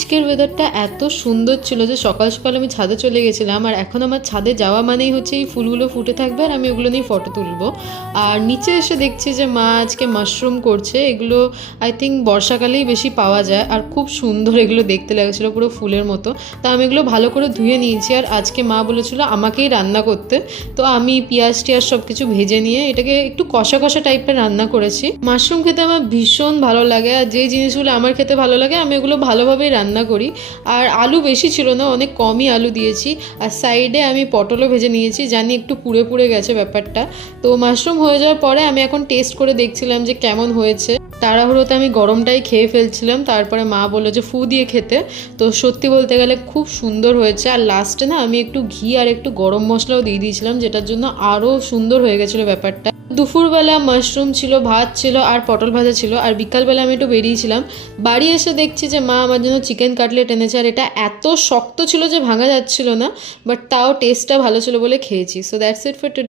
আজকের ওয়েদারটা এত সুন্দর ছিল যে সকাল সকাল আমি ছাদে চলে গেছিলাম, আর এখন আমার ছাদে যাওয়া মানেই হচ্ছে এই ফুলগুলো ফুটে থাকবে আর আমি ওগুলো নিয়ে ফটো তুলবো। আর নিচে এসে দেখছি যে মা আজকে মাশরুম করছে। এগুলো আই থিঙ্ক বর্ষাকালেই বেশি পাওয়া যায় আর খুব সুন্দর এগুলো দেখতে লাগছিলো, পুরো ফুলের মতো। তা আমি এগুলো ভালো করে ধুয়ে নিয়েছি, আর আজকে মা বলেছিল আমাকেই রান্না করতে। তো আমি পেঁয়াজ টিয়াজ সব কিছু ভেজে নিয়ে এটাকে একটু কষা কষা টাইপের রান্না করেছি। মাশরুম খেতে আমার ভীষণ ভালো লাগে, আর যে জিনিসগুলো আমার খেতে ভালো লাগে আমি এগুলো ভালোভাবেই রান্না করি। আর আলু বেশি ছিল না, অনেক কমই আলু দিয়েছি। আর সাইডে আমি পটলও ভেজে নিয়েছি, জানি একটু পুড়ে পুড়ে গেছে ব্যাপারটা। তো মাশরুম হয়ে যাওয়ার পরে আমি এখন টেস্ট করে দেখছিলাম যে কেমন হয়েছে। তাড়াহুড়োতে আমি গরমটাই খেয়ে ফেলছিলাম, তারপরে মা বললো যে ফু দিয়ে খেতে। তো সত্যি বলতে গেলে খুব সুন্দর হয়েছে। আর লাস্টে না আমি একটু ঘি আর একটু গরম মশলাও দিয়ে দিয়েছিলাম, যেটার জন্য আরও সুন্দর হয়ে গেছিলো ব্যাপারটা। দুপুরবেলা মাশরুম ছিল, ভাত ছিল আর পটল ভাজা ছিল। আর বিকালবেলা আমি একটু বেরিয়েছিলাম, বাড়ি এসে দেখছি যে মা আমার জন্য চিকেন কাটলেট এনেছে। আর এটা এত শক্ত ছিল যে ভাঙা যাচ্ছিল না, বাট তাও টেস্টটা ভালো ছিল বলে খেয়েছি। So that's it for today.